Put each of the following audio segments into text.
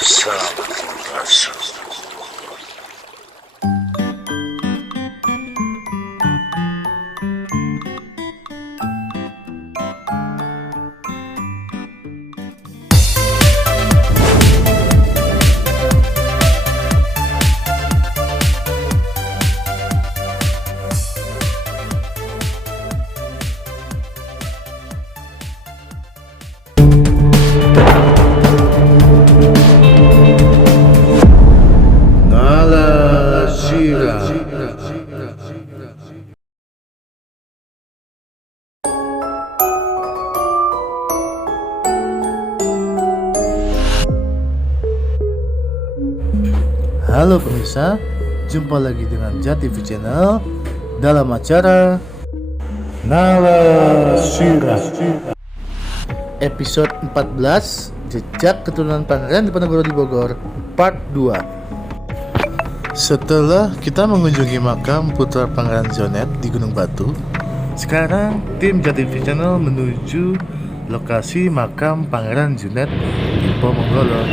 Sampurasun. Nalasira. Halo pemirsa, jumpa lagi dengan JATV Channel dalam acara Nalasira episode 14 Jejak Keturunan Pangeran Diponegoro di Bogor Part 2. Setelah kita mengunjungi makam putra Pangeran Zonet di Gunung Batu, sekarang tim JATV Channel menuju lokasi makam Pangeran Zonet di Ponorogo.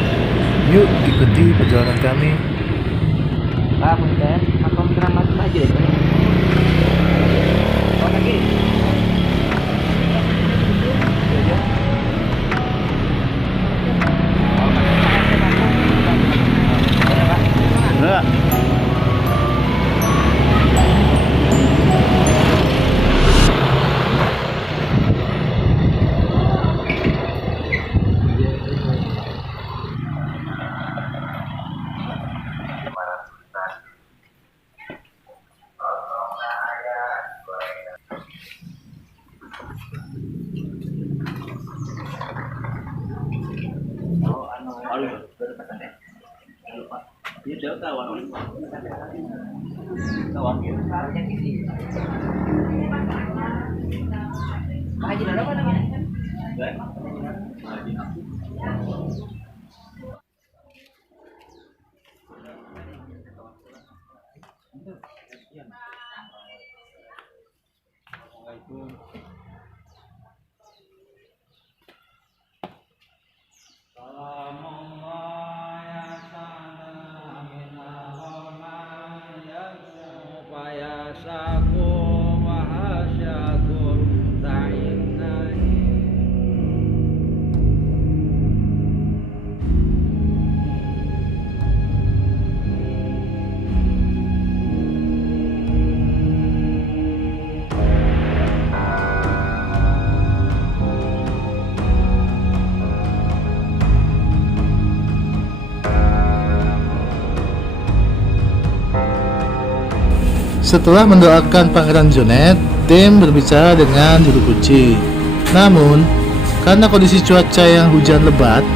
Yuk ikuti perjalanan kami. Pak Punten, makam keramat aja deh. Oh lagi. Enggak. Setelah mendoakan Pangeran Zonet, tim berbicara dengan juru kunci. Namun, karena kondisi cuaca yang hujan lebat,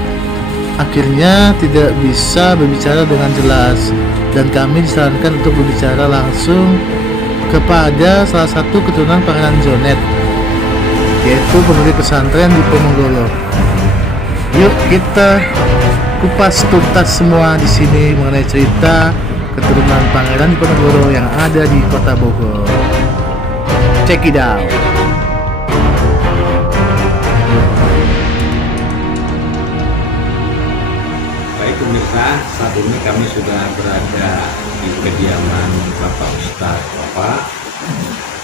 akhirnya tidak bisa berbicara dengan jelas dan kami disarankan untuk berbicara langsung kepada salah satu keturunan Pangeran Zonet, yaitu pemilik pesantren di Ponorogo. Yuk kita kupas tuntas semua di sini mengenai cerita keturunan Pangeran Diponegoro yang ada di Kota Bogor. Check it out. Baik pemirsa, saat ini kami sudah berada di kediaman Bapak Ustadz Bapak,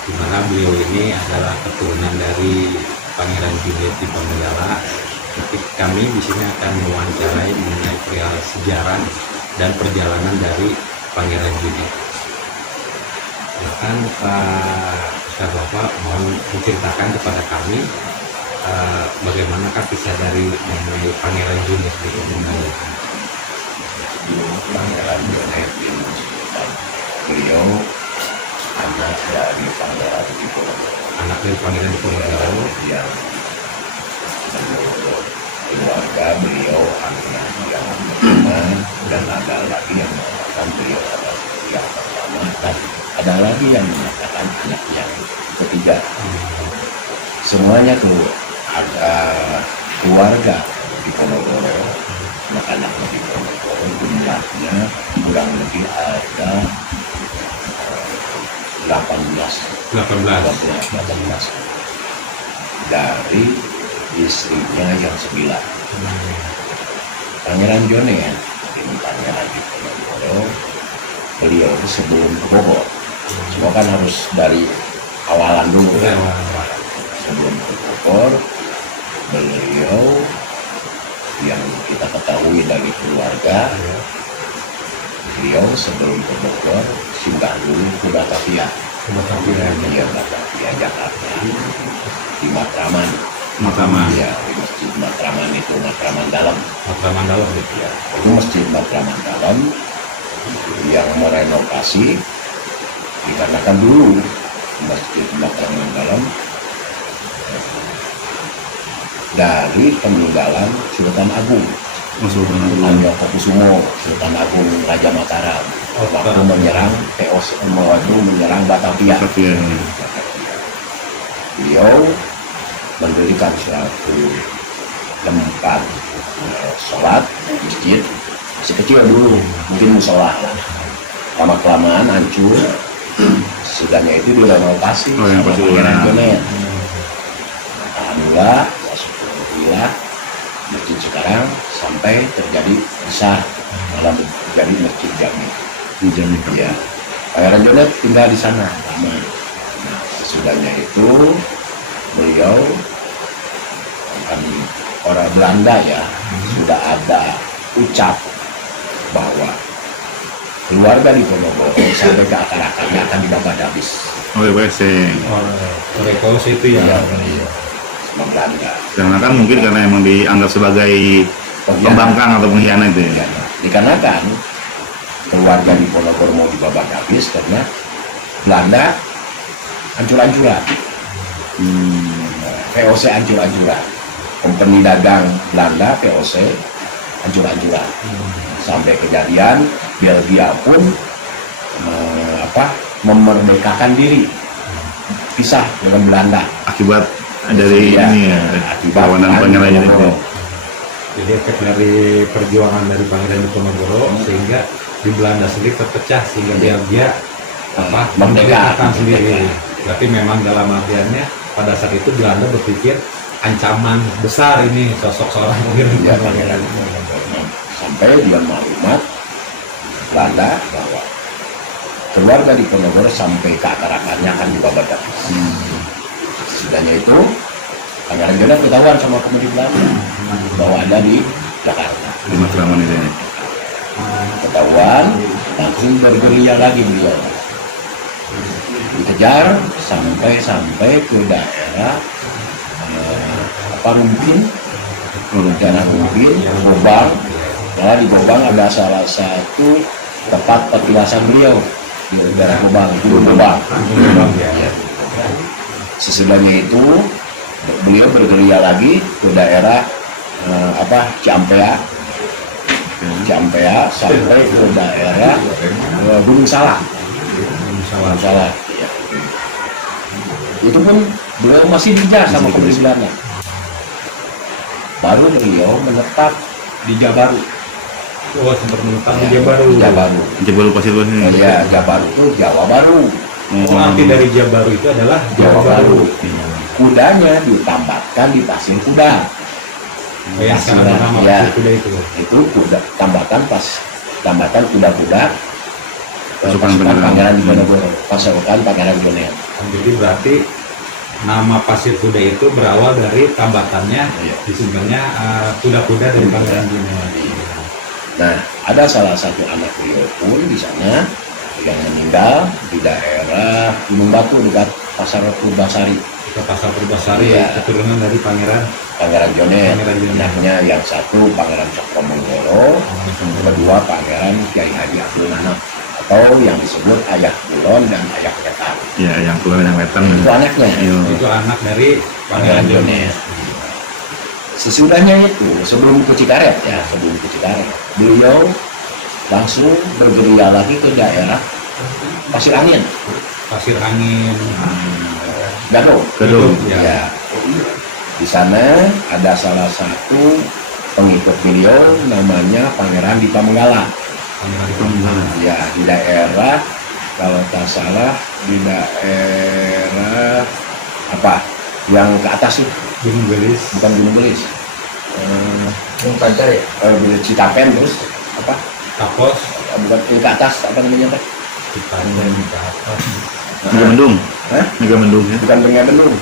di mana beliau ini adalah keturunan dari Pangeran Zonet Diponegoro. Kami di sini akan mewawancarai mengenai perihal sejarah dan perjalanan dari Pangeran Zonet. Silakan Pak Ustadz Bapak mohon menceritakan kepada kami bagaimanakah kisah dari mengenai Pangeran Zonet di Ponorogo. Pangeran Zonet bin Sultan, beliau anak dari Pangeran Diponegoro. Anak dari Pangeran Diponegoro Yang menurut keluarga beliau anak yang pertama, dan ada lagi yang mengatakan beliau adalah yang pertama, dan ada lagi yang mengatakan anak yang ketiga. Semuanya tuh ada keluarga di Ponorogo, anak-anak di Ponorogo jumlahnya kurang lebih ada 18 dari istrinya yang 9. Pangeran Jonet, ini Pangeran Diponegoro, beliau itu sebelum ke Bogor. Semua kan harus dari awalan dulu kan. Sebelum ke Bogor, beliau yang kita ketahui dari keluarga, beliau sebelum ke Bogor singgah dulu ke Batavia. Beliau Batavia Jakarta di Matraman. Ya, di Masjid Matraman itu Matraman Dalam. Matraman dalam Ya, itu Masjid Matraman Dalam yang merenovasi dikarenakan dulu Masjid Matraman Dalam dari peninggalan Sultan Agung Handoko Sultan Agung Raja Mataram waktu menyerang POC waktu menyerang Batavia. Beliau mendirikan suatu tempat sholat masjid masih kecil dulu, mungkin musola. Lama kelamaan hancur, sudahnya itu direnovasi sama Pangeran Jonet. Alhamdulillah, alhamdulillah masjid sekarang sampai terjadi besar malah terjadi masjid Jami. Ya, Pangeran Jonet tinggal di sana lama. Nah, sesudahnya itu beliau kan orang Belanda ya, sudah ada ucap bahwa keluarga Diponegoro sampai ke akar-akarnya akan dibabat habis. Oh, WC. Rekos itu ya. Ya, sama Belanda. Karena kan mungkin karena emang dianggap sebagai pembangkang atau pengkhianat itu ya. Ya, dikarenakan keluarga Diponegoro mau dibabat habis karena Belanda hancur-hancuran. VOC hancur-hancuran. Kompeni dagang Belanda VOC hancur-hancuran. Sampai kejadian Belgia pun memerdekakan diri, pisah dengan Belanda Akibat dari Ya, ini ya, akibat perlawanan Pangeran Jonet itu. Jadi efek dari perjuangan dari Pangeran Diponegoro sehingga di Belanda sendiri terpecah sehingga Belgia merdekakan sendiri. Berarti memang dalam artiannya pada saat itu Belanda berpikir ancaman besar ini sosok seorang Ya, Pangeran. sampai dia maklumat Belanda bahwa keluarga Diponegoro sampai ke akar-akarnya akan dibabat habis. Sesudahnya itu Pangeran Jonet ketahuan sama komedi Belanda bahwa ada di Jakarta. Di Matraman itu ya. Ketahuan, langsung bergerilya lagi beliau. Dikejar sampai ke daerah Rumpin, daerah Rumpin, Bobang. Nah, di Bobang ada salah satu tempat petilasan beliau di daerah Bobang, itu Bobang. Ya. Sesudahnya itu beliau bergerilya lagi ke daerah Ciampea sampai ke daerah Gunung Salak. Gunung Salak. Ya. Itu pun beliau masih dikejar sama komisi Belanda. Baru beliau menetap di Jabaru. Oh, sempat menetap di Ya, Jabaru. Jabaru. Jebol pasir ini. Ya, Jabaru itu Jawa Baru. Oh, arti dari Jabaru itu adalah Jawa Baru. Kudanya ditambatkan di pasir kuda. Yang sekarang nama Ya. kuda itu. Itu kuda tambatan kuda-kuda Pasukan Pangeran Diponegoro, pasukan Pangeran Jonet. Jadi berarti nama pasir kuda itu berawal dari tambatannya Iya. disimpannya kuda-kuda dari Pangeran Jonet. Nah, ada salah satu anak beliau pun di sana yang meninggal di daerah Gunung Batu dekat Pasar Purbasari. Ke Pasar Purbasari, Iya. keturunan dari Pangeran Pangeran Jonet, Pangeran Jonet. anaknya yang satu Pangeran Cokromonggolo, yang kedua Pangeran Kiai Haji Abdul Manap, atau yang disebut Ayah Kulon dan Ayah Wetan. Ya, yang keluar yang wetan. Itu anaknya. Iya. itu anak dari Pangeran Jonet. Sesudahnya itu, sebelum ke Cikaret, beliau langsung bergerilya lagi ke daerah Pasir Angin, Pasir Angin. Gadung. Gadung. Ya. Ya. Di sana ada salah satu pengikut beliau namanya Pangeran Dipamanggala. Ya, di daerah kalau tak salah di daerah apa yang ke atas itu Gunung Gelis. bukan Gunung Gelis. Pacar ya? Bila Citapen terus apa? Tapos Bukan ke atas apa namanya Pak? kita dari ke atas. Megamendung. Hah? Megamendung ya. Bukan Bengadendung.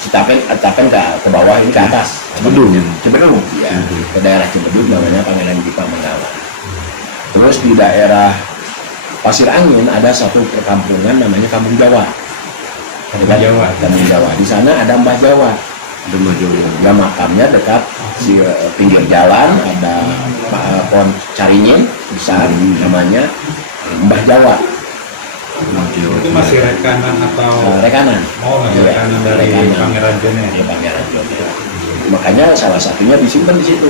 Citapen ke bawah ini ke atas. Cibedung. Cibedung. Ya, ke daerah Cibedung namanya Pangeran Dipa Mengawan. Terus di daerah Pasir Angin ada satu perkampungan namanya Kampung Jawa. Kampung Jawa. Kampung Jawa. Di sana ada Mbah Jawa. Ada Mbah Jawa. Ya makamnya dekat pinggir jalan ada pohon caringin besar namanya Mbah Jawa. Itu masih rekanan atau Rekanan. oh masih Iya, rekanan dari rekanan. Pangeran Jonet. Ya, Pangeran Jonet. Makanya salah satunya disimpan di situ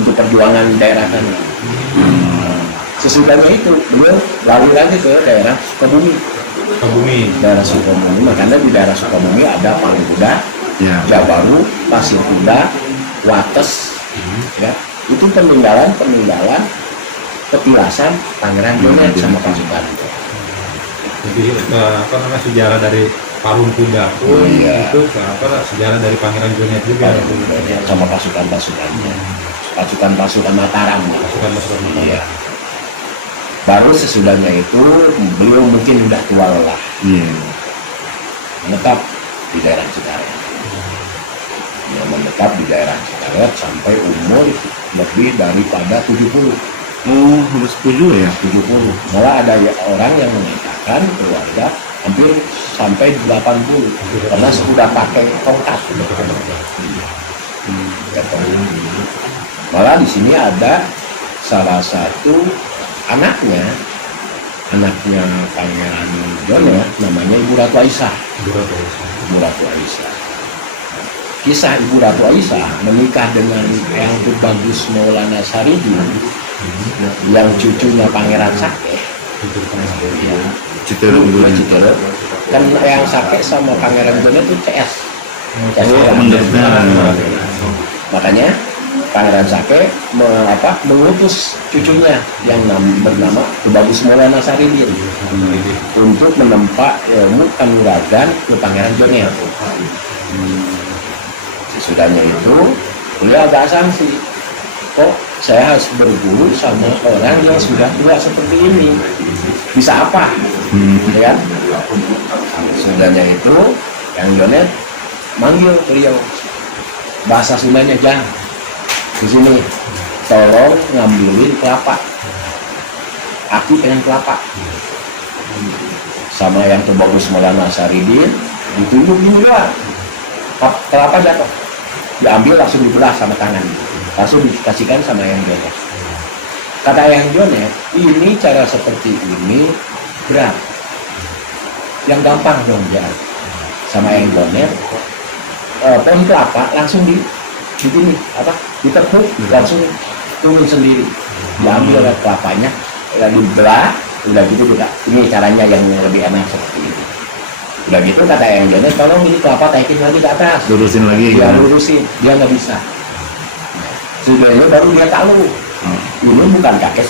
untuk perjuangan daerah kan. Sesudahnya itu beliau lalu lagi ke daerah Sukabumi. Kebumi. Daerah Sukabumi, makanya di daerah Sukabumi ada Palu Kuda, Ya. Jabaru, Pasir Kuda, Wates, ya itu peninggalan petilasan Pangeran Jonet sama pasukan. Jadi apa namanya sejarah dari Parung Kuda pun Iya. itu apa sejarah dari Pangeran Jonet juga. Sama pasukan-pasukannya, pasukan Mataram. Pasukan-pasukan Iya. Baru sesudahnya itu beliau mungkin udah tua lelah, Iya. menetap di daerah Cikaret. Dia menetap di daerah Cikaret sampai umur lebih daripada 70. Oh, harus 10 ya. 70. Malah ada orang yang mengatakan keluarga hampir sampai 80 karena sudah pakai tongkat. Malah di sini ada salah satu anaknya Pangeran Jonet namanya Ibu Ratu Aisyah. Ibu Ratu Aisyah. Kisah Ibu Ratu Aisyah menikah dengan yang Bagus Maulana Saridi yang cucunya Pangeran Sake. Ya. Citerep dulu. Citerep. Kan yang Sake sama Pangeran Jonet itu CS. Oh, menurutnya. Makanya Pangeran Sake mengutus cucunya yang bernama Bagus Maulana Saridin untuk menempa ilmu kanuragan ke Pangeran Jonet. Sesudahnya itu beliau agak sangsi, kok saya harus berguru sama orang yang sudah tua seperti ini, bisa apa? Ya kan? Sesudahnya itu yang Jonet manggil beliau, bahasa Sundanya Jang, di sini tolong ngambilin kelapa, aku pengen kelapa. Sama yang Bagus Maulana Saridin ditunjuk di luar, kelapa jatuh, diambil langsung dibelah sama tangan, langsung dikasihkan sama yang Jonet. Kata yang Jonet, ini cara seperti ini berat, yang gampang dong ya. Sama yang Jonet, pohon kelapa langsung ditepuk langsung turun sendiri, diambil kelapanya, dibelah, udah gitu juga. Ini caranya yang lebih enak seperti itu. Udah gitu kata yang Jonet, tolong ini kelapa taikin lagi ke atas, Lurusin lagi. dia lurusin, dia nggak bisa. Sebenarnya baru dia tahu ini bukan kakek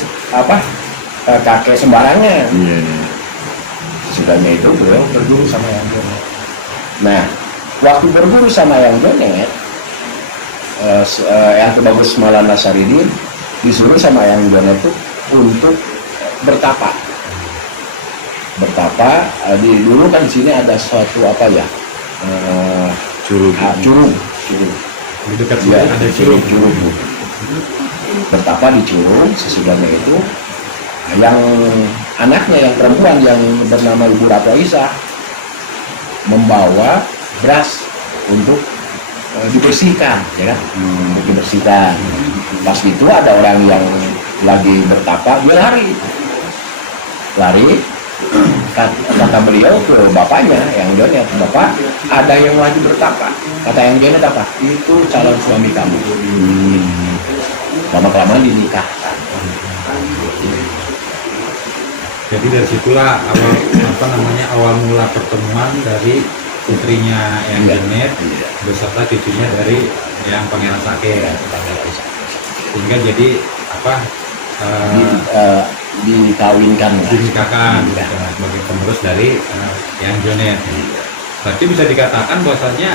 sembarangan. Iya, iya. Sesudahnya itu beliau berguru sama yang Jonet. Nah, waktu berguru sama yang Jonet, yang Bagus Maulana Saridin disuruh sama yang Jonet itu untuk bertapa. Dulu kan di sini ada suatu Curug. curug. Di dekat sini Ya, ada curug. Bertapa di curug. Sesudahnya itu yang anaknya yang perempuan yang bernama Ibu Ratu Aisyah membawa beras untuk dibersihkan, ya kan? Untuk dibersihkan. Pas itu ada orang yang lagi bertapa, dia lari. Kata beliau ke bapaknya yang Jonet, bapak ada yang lagi bertapa. Kata yang Jonet apa? Itu calon suami kamu. Lama-kelamaan dinikahkan. Jadi dari situlah awal mula pertemuan dari putrinya yang Jonet beserta cucunya dari yang Pangeran Sake. Sehingga jadi Dikawinkan lah. dinikahkan sebagai penerus dari yang Jonet. Berarti bisa dikatakan bahwasanya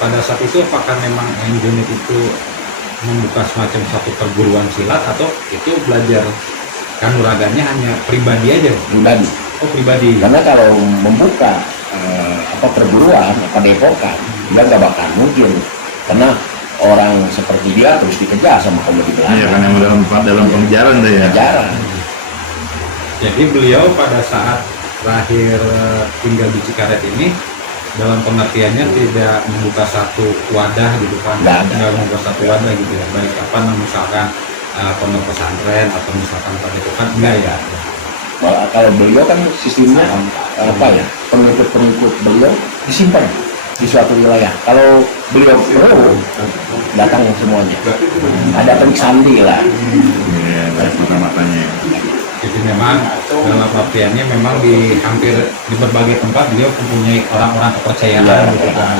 pada saat itu apakah memang Yang Junit itu membuka semacam satu perguruan silat atau itu belajar kanuragannya hanya pribadi aja? pribadi. Oh pribadi. Karena kalau membuka perguruan, depokan, dia nggak bakal mungkin. Karena orang seperti dia terus dikejar sama komedi Belanda. Iya, kan yang dalam pengejaran tuh ya. Pengejaran. Jadi beliau pada saat terakhir tinggal di Cikaret ini dalam pengertiannya tidak membuka satu wadah gitu kan? Nggak ada. Membuka satu wadah gitu ya. Baik apa misalkan pondok pesantren atau misalkan padepokan enggak ya? Kalau beliau kan sistemnya pengikut beliau disimpan di suatu wilayah. Kalau beliau perlu datang semuanya. Ada terik sandi lah. Iya, baik matanya. Jadi memang dalam artiannya memang di hampir di berbagai tempat beliau mempunyai orang-orang kepercayaan Iya, gitu kan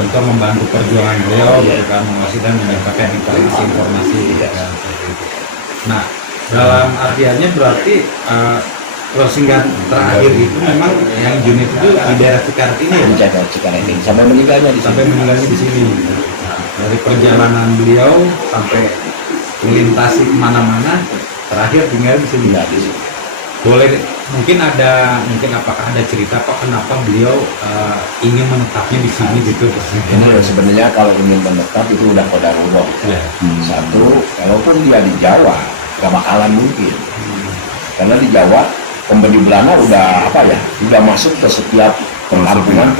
untuk membantu perjuangan beliau gitu kan menguasai dan mendapatkan informasi gitu kan. Nah dalam artiannya berarti persinggahan terakhir itu memang Yang Junit itu di daerah Cikaret ini ya, Di Cikaret ini sampai meninggalnya di sampai meninggalnya di sini. Dari perjalanan beliau sampai melintasi kemana-mana, terakhir tinggal di sini. Nah, di sini. Boleh mungkin apakah ada cerita Pak kenapa beliau ingin menetapnya di sini gitu? Ini sebenarnya kalau ingin menetap itu udah qadarullah. Ya. Satu, kalaupun dia di Jawa, gak bakalan mungkin. Karena di Jawa, pembeli Belanda udah masuk ke setiap perkampungan.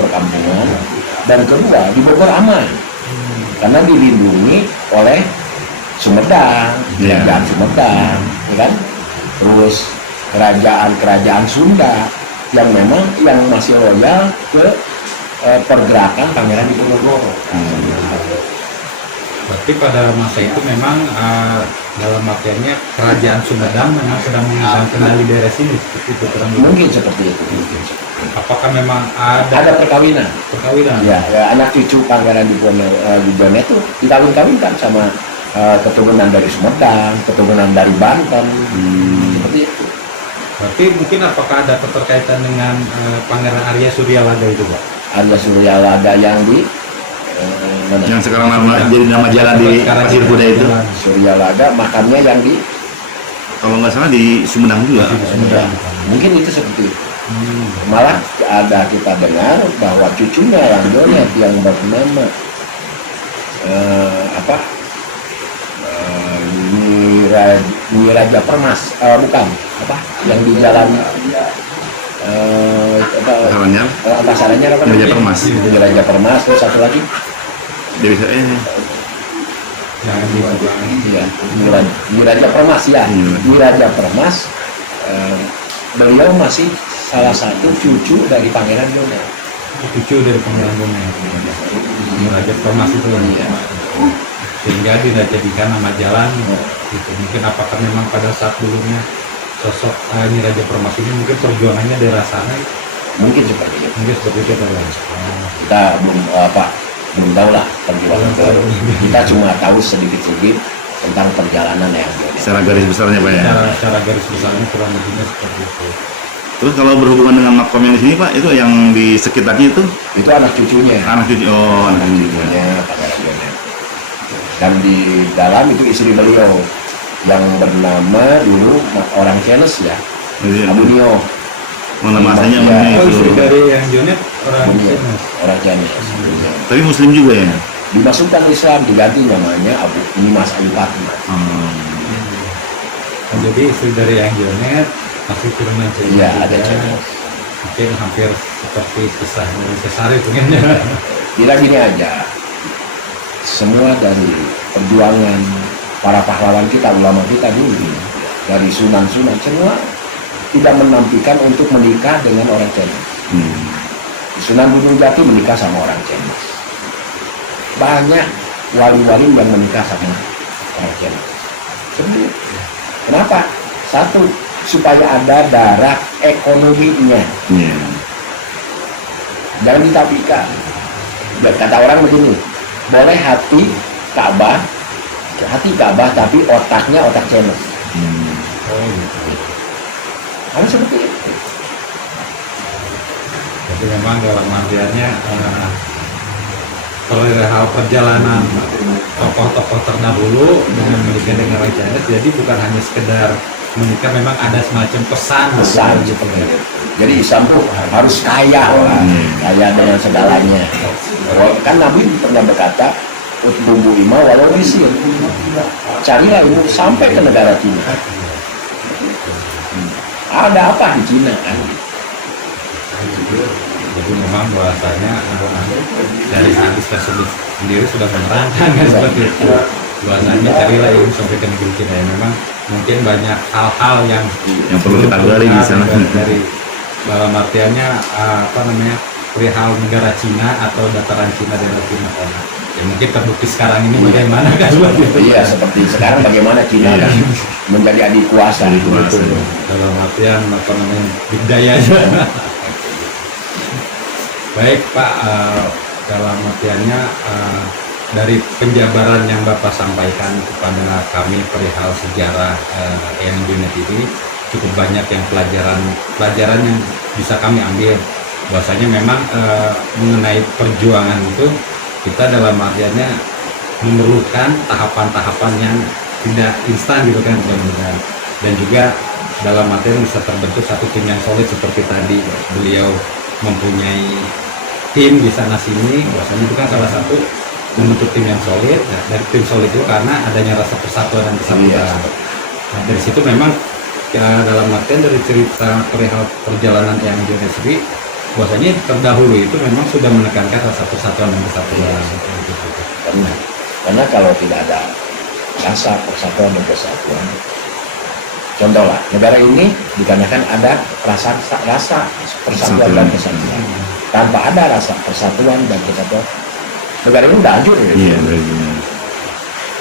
Dan kedua, di Bogor aman. Karena dilindungi oleh Sumedang, kerajaan Sumedang, ya kan? Terus kerajaan Sunda yang memang yang masih loyal ke pergerakan Pangeran Diponegoro. Berarti pada masa itu memang dalam artiannya kerajaan Sumedang memang sedang memegang kendali daerah sini seperti itu kurang lebih. Mungkin seperti itu. Apakah memang ada Ada perkawinan. perkawinan? Ya, anak cucu Pangeran Diponegoro itu dikawin-kawinkan sama keturunan dari Sumedang, keturunan dari Banten, seperti itu. Berarti mungkin apakah ada keterkaitan dengan Pangeran Arya Suryalaga itu Pak? Ada Suryalaga yang di mana? Yang sekarang jadi nama jalan di Pasir Kuda itu. Suryalaga makamnya yang di Kalau nggak salah di Sumedang juga. Sumedang. Mungkin itu seperti itu. Malah ada kita dengar bahwa cucunya yang Jonet yang bernama Nyi Raja Permas, bukan yang di jalan Pasarannya, pasarannya apa Nyi Raja Permas. Nyi Raja Permas, terus satu lagi Dewi Jangan diulang. iya Nyi Raja Permas ya. Nyi Raja Permas beliau masih salah satu cucu dari Pangeran Jonet. Cucu dari Pangeran Jonet. Raja Permas itu ya. Sehingga tidak jadikan nama jalan gitu. Mungkin apakah memang pada saat dulunya sosok Nyi Raja Permas ini mungkin perjuangannya daerah sana Mungkin seperti itu. mungkin seperti itu Pak. Kita belum tahu lah perjuangan beliau. Kita cuma tahu sedikit-sedikit tentang perjalanan yang Jonet. Secara garis besarnya Pak ya. Secara garis besarnya kurang lebihnya seperti itu. Terus kalau berhubungan dengan makam yang di sini Pak, itu yang di sekitarnya itu Itu anak cucunya. anak cucu. Oh, anak cucu. Cucunya Pangeran Jonet. Dan di dalam itu istri beliau yang bernama dulu orang Chinese ya, Jadi Amunio. nama aslinya Ya. Oh, itu. istri dari yang Jonet orang Amunio, Cina. orang Chinese. Tapi Muslim juga ya. Dimasukkan Islam, diganti namanya Abu Nimas Ayu Fatma. Jadi istri dari yang Jonet masih turunan Cina. Iya, ada juga. Chinese. Mungkin hampir seperti kisah dari Kesari mungkin ya. Kira gini aja, semua dari perjuangan para pahlawan kita, ulama kita dulu, dari sunan-sunan, semua tidak menampikan untuk menikah dengan orang Chinese. Sunan Gunung Jati menikah sama orang Chinese. Banyak wali-wali yang menikah sama orang Chinese. Seperti itu. Kenapa? Satu, supaya ada darah ekonominya. Iya. Jangan ditapikan. Kata orang begini, boleh hati Ka'bah tapi otaknya otak Chinese. Oh, gitu. Harus seperti itu. Jadi memang dalam artiannya perihal perjalanan tokoh-tokoh terdahulu dengan menikah dengan Raja Adat, jadi bukan hanya sekedar menikah, memang ada semacam pesan Besar gitu. Jadi Islam tuh harus kaya lah, kaya dengan segalanya. Kan Nabi pernah berkata, "Utbubu ima walau isir." Carilah ilmu sampai ke negara Cina. Ada apa di Cina? Jadi memang bahasanya dari hadis tersebut sendiri sudah menerangkan kan seperti itu. Bahasanya carilah ilmu sampai ke negeri Cina. Ya, memang mungkin banyak hal-hal yang perlu kita gali di sana. dari dalam artiannya perihal negara Cina atau dataran Cina daerah Cina. Ya mungkin terbukti sekarang ini bagaimana kan seperti itu. Iya, seperti sekarang bagaimana Cina kan menjadi adik kuasa. Dalam artian big daya. Baik Pak, dalam artiannya dari penjabaran yang Bapak sampaikan kepada kami perihal sejarah Eyang Junet ini cukup banyak yang pelajaran yang bisa kami ambil. Bahwasanya memang mengenai perjuangan itu kita dalam artiannya memerlukan tahapan-tahapan yang tidak instan gitu kan, mudah-mudahan. Dan juga dalam artian bisa terbentuk satu tim yang solid seperti tadi beliau mempunyai tim di sana sini. Bahwasanya itu kan salah satu membentuk tim yang solid. Nah, dari tim solid itu karena adanya rasa persatuan dan kesatuan. Nah, dari situ memang ya, dalam artian dari cerita perihal perjalanan yang Junet, bahwasanya terdahulu itu memang sudah menekankan rasa persatuan dan kesatuan. Karena kalau tidak ada rasa persatuan dan kesatuan, contohlah negara ini dikarenakan ada rasa persatuan dan kesatuan. Tanpa ada rasa persatuan dan kesatuan, negara ini udah hancur ya. Iya,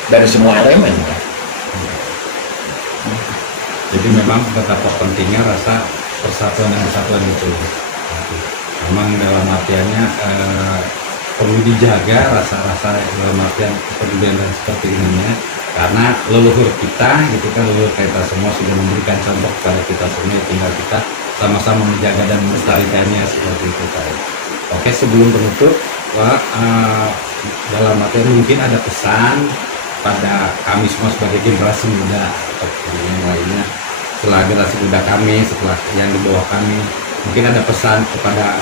Dari semua elemen kan. Jadi memang betapa pentingnya rasa persatuan dan kesatuan itu. Memang dalam artiannya perlu dijaga rasa-rasa dalam artian kepedulian dan seperti ininya, karena leluhur kita gitu kan, leluhur kita semua sudah memberikan contoh kepada kita semua, tinggal kita sama-sama menjaga dan melestarikannya seperti itu Pak. Oke, sebelum penutup Pak, dalam artian mungkin ada pesan pada kami semua sebagai generasi muda atau yang lainnya, setelah generasi muda kami, setelah yang di bawah kami, mungkin ada pesan kepada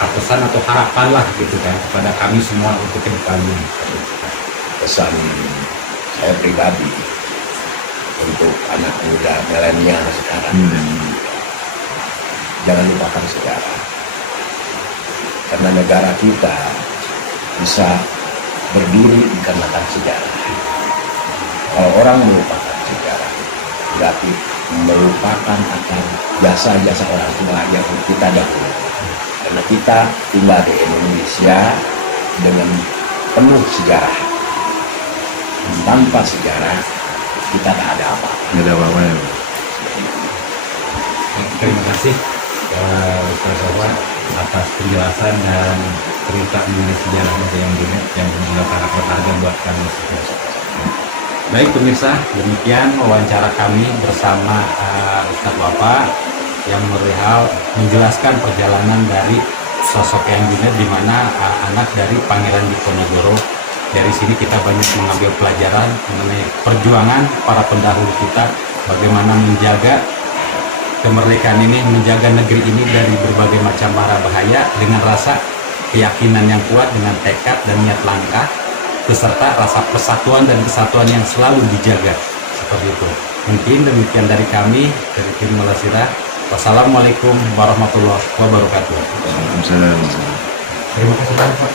pesan atau harapan lah gitu kan kepada kami semua untuk kedepannya. Pesan saya pribadi untuk anak muda milenial sekarang, jangan lupakan sejarah, karena negara kita bisa berdiri dikarenakan sejarah. Kalau orang melupakan sejarah, berarti melupakan akan jasa-jasa orang tua yang kita dahulu. Karena kita tinggal di Indonesia dengan penuh sejarah. Tanpa sejarah kita tak ada apa-apa. nggak ada apa-apa ya. Terima kasih Ustaz Sobat atas penjelasan dan cerita mengenai sejarah Eyang Junet yang juga sangat berharga buat kami. Baik pemirsa, demikian wawancara kami bersama Ustaz Bapak yang perihal menjelaskan perjalanan dari sosok Eyang Junet, di mana anak dari Pangeran Diponegoro. Dari sini kita banyak mengambil pelajaran mengenai perjuangan para pendahulu kita, bagaimana menjaga kemerdekaan ini, menjaga negeri ini dari berbagai macam mara bahaya dengan rasa keyakinan yang kuat, dengan tekad dan niat langkah, beserta rasa persatuan dan kesatuan yang selalu dijaga. Seperti itu. Mungkin demikian dari kami, dari tim Malasira. Wassalamualaikum warahmatullahi wabarakatuh. Waalaikumsalam. Terima kasih banyak Pak.